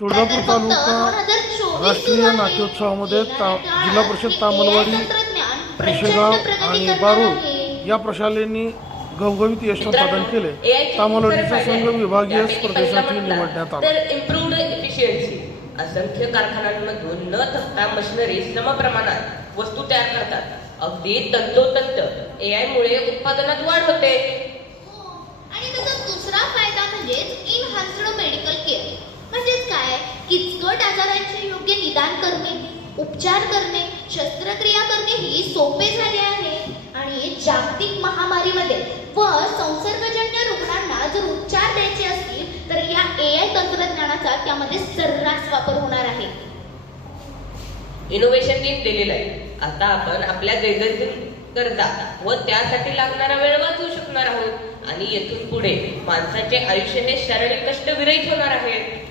तुळजापूर तालुका राष्ट्रीय नाट्योत्सवामध्ये ता जिल्हा परिषद तामलवाडी रेशेगाव आणि बारूळ या प्रशालेंनी घवघवीत यश प्रदान केले. तामलवाडीचा संघ विभागीय स्पर्धेसाठी निवडण्यात आला. तर इम्प्रूव्ड एफिशियन्सी असंख्य कारखान्यांमधून न थकता मशिनरी समप्रमाणात वस्तू तयार करतात. अगदी तंतोतंत एआय मुळे उत्पादनात वाढ होते. आणि त्याचा दुसरा फायदा म्हणजेच इनहान्स्ड मेडिकल केअर काय किचकट आजारांचे योग्य निदान करणे उपचार करणे शस्त्रक्रिया करणे ही सोपे झाले आहे. आणि जागतिक महामारीमध्ये व संसर्गजन्य रुग्णांना जर उपचार द्यायचे असतील तर या ए आय तंत्रज्ञानाचा त्यामध्ये सर्रास वापर होणार आहे. इनोव्हेशन नीट दिलेलं आहे. आता आपण आपल्या दैनंदिन गरजा व त्यासाठी लागणारा वेळ वाचवू शकणार आहोत. आणि येथून पुढे माणसाचे आयुष्य हे शारीरिक कष्ट विरहित होणार आहे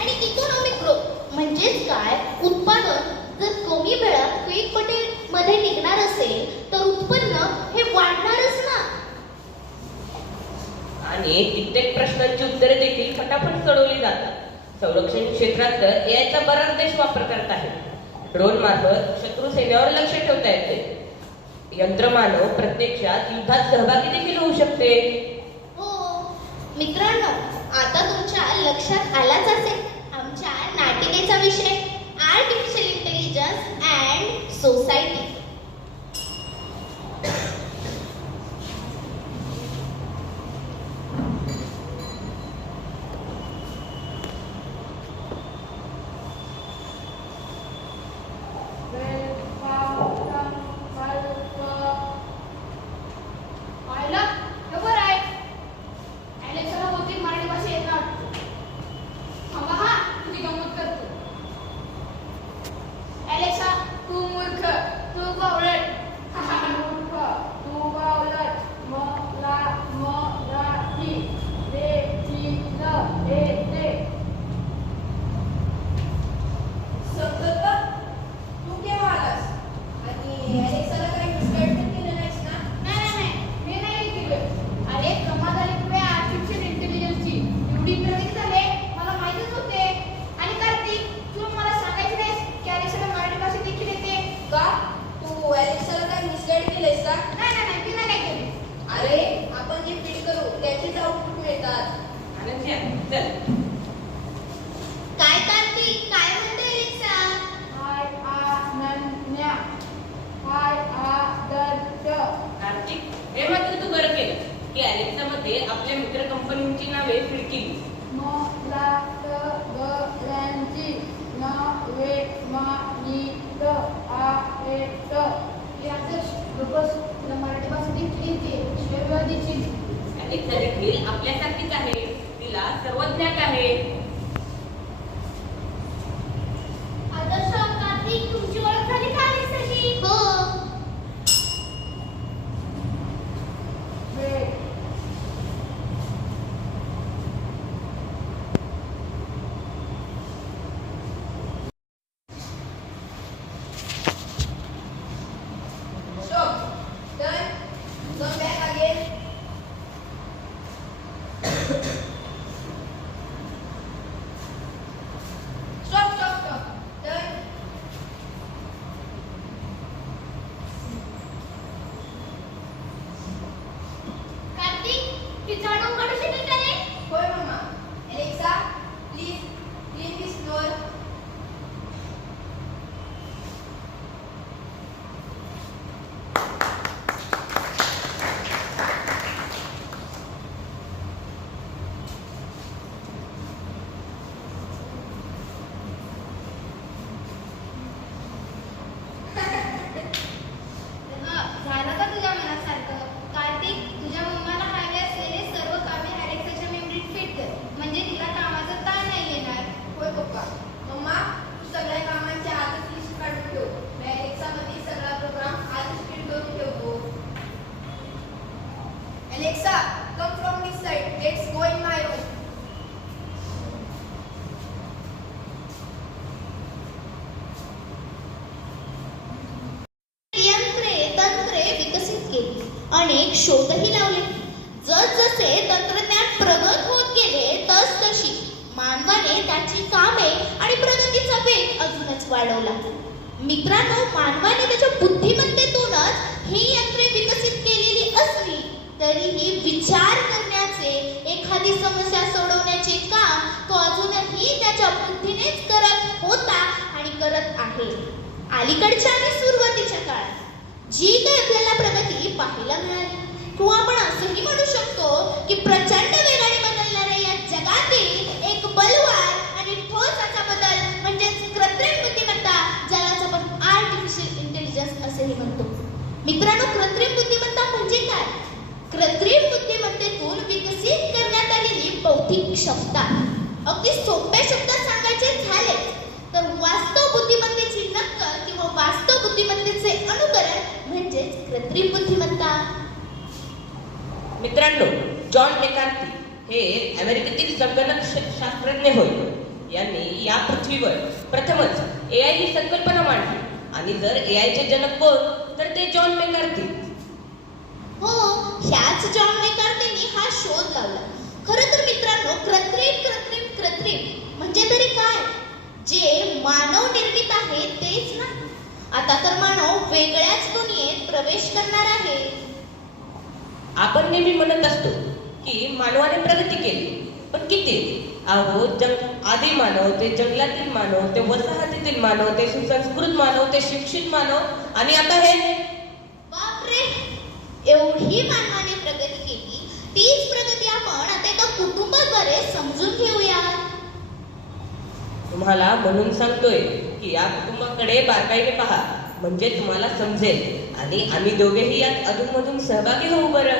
आणि इकॉनॉमिक ग्रोथ म्हणजेच काय? उत्पादन जर कमी वेळात क्विक पटेल मध्ये निघणार असेल तर उत्पन्न हे वाढणारच ना. आणि कित्येक प्रश्नांची उत्तरे देखील फटाफट सोडवली जातात. संरक्षण क्षेत्रात तर एआयचा बराच देश वापर करत आहे. ड्रोन मार्फत शत्रू सैन्यावर लक्ष ठेवता येते. यंत्रमानव प्रत्यक्षात युद्धात सहभागी देखील होऊ शकते. हो. मित्रांनो आता तुमच्या लक्षात आलाच नाटिकेचा विषय आर्टिफिशियल इंटेलिजन्स अँड सोसायटी 个，反正这，अनेक शोधही लावले. जसजसे तंत्रज्ञान प्रगत होत गेले तस तशी मानवाने त्याची कामे आणि प्रगतीचा वेग अजूनच वाढवला. मित्रांनो मानवाने त्याच्या बुद्धिमत्तेतूनच ही यंत्रे विकसित केलेली असली तरीही विचार करण्याचे एखादी समस्या सोडवण्याचे काम तो अजूनही त्याच्या बुद्धीनेच करत होता आणि करत आहे. अलीकडच्या आणि सुरुवातीच्या काळात. जी काही आपल्याला प्रगती पाहायला मिळाली. किंवा आपण असंही म्हणू शकतो की प्रचंड वेगाने बदलणाऱ्या या जगातील एक बलवान आणि ठोस असा बदल म्हणजेच कृत्रिम बुद्धिमत्ता ज्यालाच आपण आर्टिफिशियल इंटेलिजन्स असेही म्हणतो. मित्रांनो कृत्रिम बुद्धिमत्ता म्हणजे काय? कृत्रिम बुद्धिमत्तेतून विकसित करण्यात आलेली बौद्धिक क्षमता. अगदी सोप्या शब्दात सांगायचे झाले तर वास्तव बुद्धिमत्तेची नक्कल किंवा वास्तव कृत्रिम बुद्धिमत्ता. मित्रांनो जॉन मेकार्थी हे अमेरिकेतील संगणक शास्त्रज्ञ होय. यांनी या पृथ्वीवर प्रथमच ए आय ही संकल्पना मांडली. आणि जर ए चे जनक कोण तर ते जॉन मेकार्थी. हो ह्याच जॉन मेकार्थीने हा शोध लावला. खरं तर मित्रांनो कृत्रिम कृत्रिम कृत्रिम. म्हणजे तरी काय? जे मानव निर्मित आहे तेच ना? आता तर मानव वेगळ्याच दुनियेत प्रवेश करणार आहे. आपण नेहमी म्हणत असतो की मानवाने प्रगती केली पण किती? अहो जग आदी मानव ते जंगलातील मानव ते वसाहतीतील मानव ते सुसंस्कृत मानव ते शिक्षित मानव आणि आता हे? बापरे! एवढी मानवाने प्रगती केली तीच प्रगती आपण आता एका कुटुंबाद्वारे समजून घेऊया. तुम्हाला म्हणून सांगतोय की या कुटुंबाकडे बारकाईने पहा. म्हणजे तुम्हाला समजेल. आणि आम्ही दोघेही यात अधूनमधून सहभागी होऊ बरं.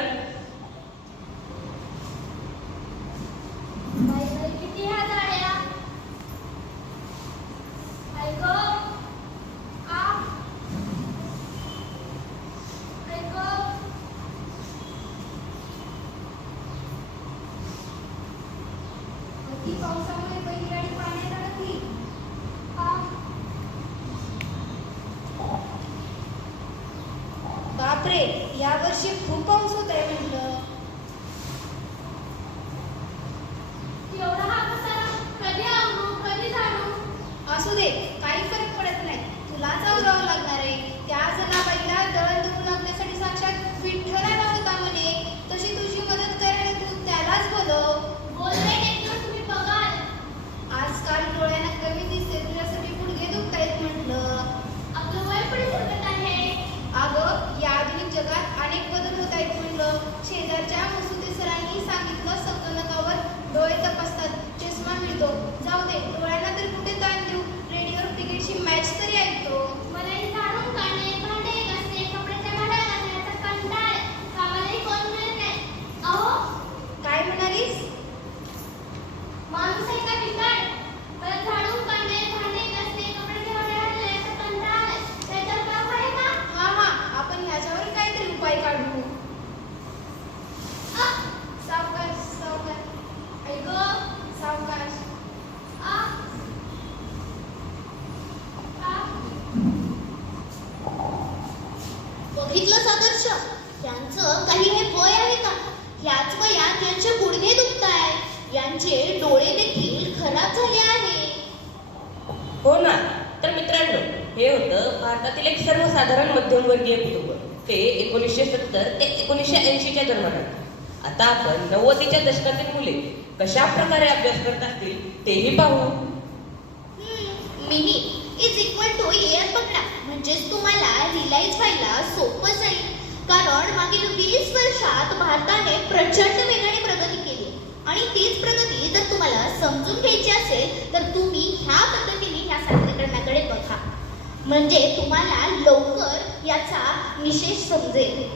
our ship शेजारच्या मसुदे सरांनी सांगितलं संगणकावर डोळे तपासतात चष्मा मिळतो. जाऊ दे डोळ्यांना तर कुठे ताण देऊ? रेडिओवर क्रिकेटची मॅच तरी ऐकतो. मला बघितलं आदर्श यांचं काही हे वय आहे का? याच वयात यांचे गुडघे दुखताय. यांचे डोळे देखील खराब झाले आहे. हो ना. तर मित्रांनो हे होतं भारतातील एक सर्वसाधारण मध्यमवर्गीय कुटुंब. ते एकोणीसशे सत्तर ते एकोणीसशे ऐंशीच्या दरम्यान आता आपण नव्वदीच्या दशकातील मुले कशा प्रकारे अभ्यास करत असतील तेही पाहू. म्हणजेच तुम्हाला रिलाईज व्हायला सोपं जाईल. कारण मागील वीस वर्षात भारताने प्रचंड वेगाने प्रगती केली. आणि तीच प्रगती जर तुम्हाला समजून घ्यायची असेल तर तुम्ही ह्या पद्धतीने ह्या सादरीकरणाकडे बघा. म्हणजे तुम्हाला लवकर याचा निशेष समजेल.